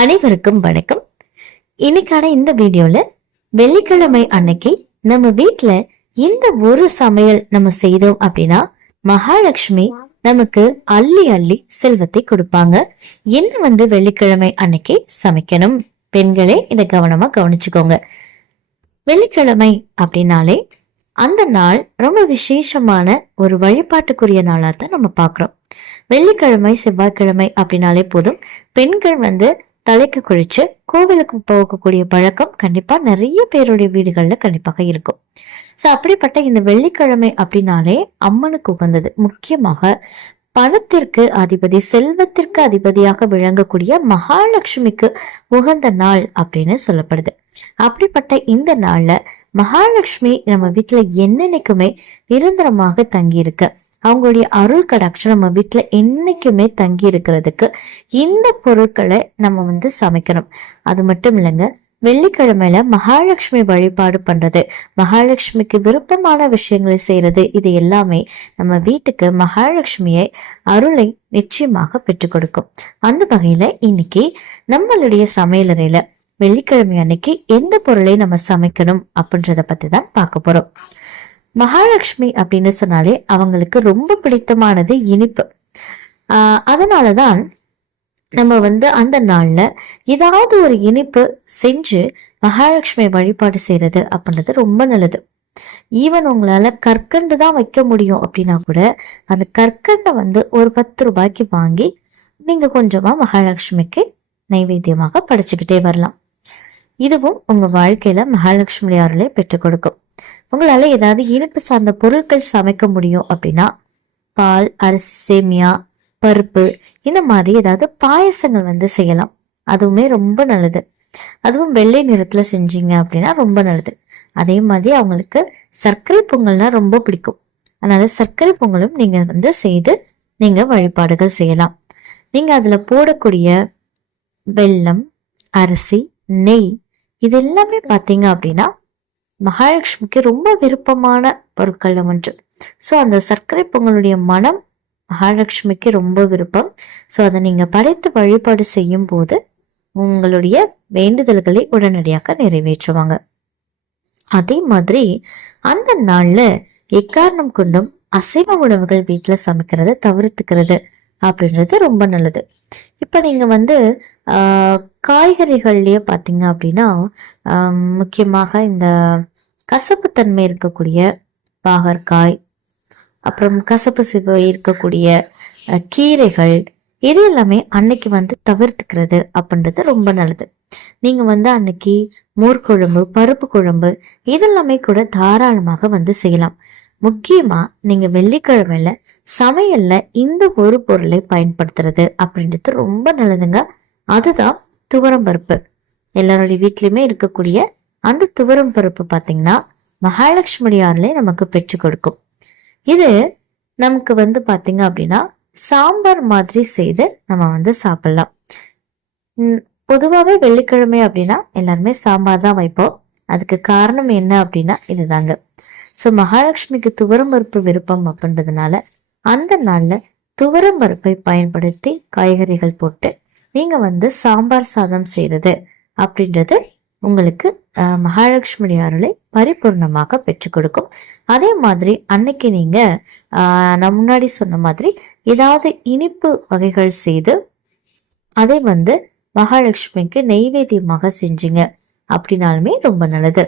அனைவருக்கும் வணக்கம். இன்னைக்கான இந்த வீடியோல வெள்ளிக்கிழமை அன்னைக்கு நம்ம வீட்டுல இந்த ஒரு சமையல் நம்ம செய்தோம் அப்படின்னா மகாலட்சுமி நமக்கு அள்ளி அள்ளி செல்வத்தை கொடுப்பாங்க. என்ன வெள்ளிக்கிழமை அன்னைக்கு சமைக்கணும், பெண்களே இதை கவனமா கவனிச்சுக்கோங்க. வெள்ளிக்கிழமை அப்படின்னாலே அந்த நாள் ரொம்ப விசேஷமான ஒரு வழிபாட்டுக்குரிய நாளா தான் நம்ம பாக்குறோம். வெள்ளிக்கிழமை செவ்வாய்க்கிழமை அப்படின்னாலே போதும், பெண்கள் தலைக்கு குளிச்சு கோவிலுக்கு போகக்கூடிய பழக்கம் கண்டிப்பா நிறைய பேருடைய வீடுகள்ல கண்டிப்பாக இருக்கும். சோ அப்படிப்பட்ட இந்த வெள்ளிக்கிழமை அப்படின்னாலே அம்மனுக்கு உகந்தது. முக்கியமாக பணத்திற்கு அதிபதி, செல்வத்திற்கு அதிபதியாக விளங்கக்கூடிய மகாலட்சுமிக்கு உகந்த நாள் அப்படின்னு சொல்லப்படுது. அப்படிப்பட்ட இந்த நாள்ல மகாலட்சுமி நம்ம வீட்டுல என்னென்னைக்குமே நிரந்தரமாக தங்கி இருக்க, அவங்களுடைய அருள் கடாட்சம் நம்ம வீட்டுல என்னைக்குமே தங்கி இருக்கிறதுக்கு இந்த பொருட்களை நம்ம சமைக்கணும். அது மட்டும் இல்லைங்க, வெள்ளிக்கிழமையில மகாலட்சுமி வழிபாடு பண்றது, மகாலட்சுமிக்கு விருப்பமான விஷயங்களை செய்யறது, இது எல்லாமே நம்ம வீட்டுக்கு மகாலட்சுமியை அருளை நிச்சயமாக பெற்றுக் கொடுக்கும். அந்த வகையில இன்னைக்கு நம்மளுடைய சமையலறையில வெள்ளிக்கிழமை அன்னைக்கு எந்த பொருளை நம்ம சமைக்கணும் அப்படின்றத பத்தி தான் பார்க்க போறோம். மகாலட்சுமி அப்படின்னு சொன்னாலே அவங்களுக்கு ரொம்ப பிடித்தமானது இனிப்பு. அதனாலதான் நம்ம அந்த நாள்ல ஏதாவது ஒரு இனிப்பு செஞ்சு மகாலட்சுமி வழிபாடு செய்யறது அப்படின்றது ரொம்ப நல்லது. ஈவன் உங்களால கற்கண்டு தான் வைக்க முடியும் அப்படின்னா கூட அந்த கற்கண்டை ஒரு 10 ரூபாய்க்கு வாங்கி நீங்க கொஞ்சமா மகாலட்சுமிக்கு நைவேத்தியமாக படைச்சுக்கிட்டே வரலாம். இதுவும் உங்க வாழ்க்கையில மகாலட்சுமி அருளை பெற்றுக் கொடுக்கும். உங்களால ஏதாவது இனிப்பு சார்ந்த பொருட்கள் சமைக்க முடியும் அப்படின்னா பால், அரிசி, சேமியா, பருப்பு, இந்த மாதிரி ஏதாவது பாயசங்கள் செய்யலாம். அதுவுமே ரொம்ப நல்லது. அதுவும் வெள்ளை நிறத்துல செஞ்சீங்க அப்படின்னா ரொம்ப நல்லது. அதே மாதிரி அவங்களுக்கு சர்க்கரை பொங்கல்னா ரொம்ப பிடிக்கும். அதனால சர்க்கரை பொங்கலும் நீங்க செய்து நீங்க வழிபாடுகள் செய்யலாம். நீங்க அதுல போடக்கூடிய வெல்லம், அரிசி, நெய், இது எல்லாமே பாத்தீங்க அப்படின்னா மகாலட்சுமிக்கு ரொம்ப விருப்பமான பொருட்கள் ஒன்று. ஸோ அந்த சர்க்கரை பொங்கலுடைய மனம் மகாலட்சுமிக்கு ரொம்ப விருப்பம். ஸோ அதை நீங்க படைத்து வழிபாடு செய்யும் போது உங்களுடைய வேண்டுதல்களை உடனடியாக நிறைவேற்றுவாங்க. அதே மாதிரி அந்த நாள்ல எக்காரணம் கொண்டும் அசைவ உணவுகள் வீட்டுல சமைக்கிறத தவிர்த்துக்கிறது அப்படின்றது ரொம்ப நல்லது. இப்ப நீங்க காய்கறிகள்லயே பாத்தீங்க அப்படின்னா முக்கியமாக இந்த கசப்புத்தன்மை இருக்கக்கூடிய பாகற்காய், அப்புறம் கசப்பு சிவ இருக்கக்கூடிய கீரைகள், இது எல்லாமே அன்னைக்கு தவிர்த்துக்கிறது அப்படின்றது ரொம்ப நல்லது. நீங்க அன்னைக்கு மோர் குழம்பு, பருப்பு குழம்பு, இதெல்லாமே கூட தாராளமாக செய்யலாம். முக்கியமா நீங்க வெள்ளிக்கிழமையில சமையல்ல இந்த ஒரு பொருளை பயன்படுத்துறது அப்படின்றது ரொம்ப நல்லதுங்க. அதுதான் துவரம் பருப்பு. எல்லாருடைய வீட்லயுமே இருக்கக்கூடிய அந்த துவரம் பருப்பு பாத்தீங்கன்னா மகாலட்சுமி அருளை நமக்கு பெற்றுக் கொடுக்கும். இது நமக்கு பாத்தீங்க அப்படின்னா சாம்பார் மாதிரி செய்து நம்ம சாப்பிடலாம். பொதுவாகவே வெள்ளிக்கிழமை அப்படின்னா எல்லாருமே சாம்பார் தான் வைப்போம். அதுக்கு காரணம் என்ன அப்படின்னா இதுதாங்க. ஸோ மகாலட்சுமிக்கு துவரம் பருப்பு விருப்பம் அப்படின்றதுனால அந்த நாள்ல துவரம் பருப்பை பயன்படுத்தி காய்கறிகள் போட்டு நீங்க சாம்பார் சாதம் செய்யறது அப்படின்றது உங்களுக்கு மகாலட்சுமி அருளை பரிபூர்ணமாக பெற்றுக் கொடுக்கும். அதே மாதிரி அன்னைக்கு நீங்க நான் முன்னாடி சொன்ன மாதிரி ஏதாவது இனிப்பு வகைகள் செய்து அதை மகாலட்சுமிக்கு நெய்வேத்தியமாக செஞ்சீங்க அப்படின்னாலுமே ரொம்ப நல்லது.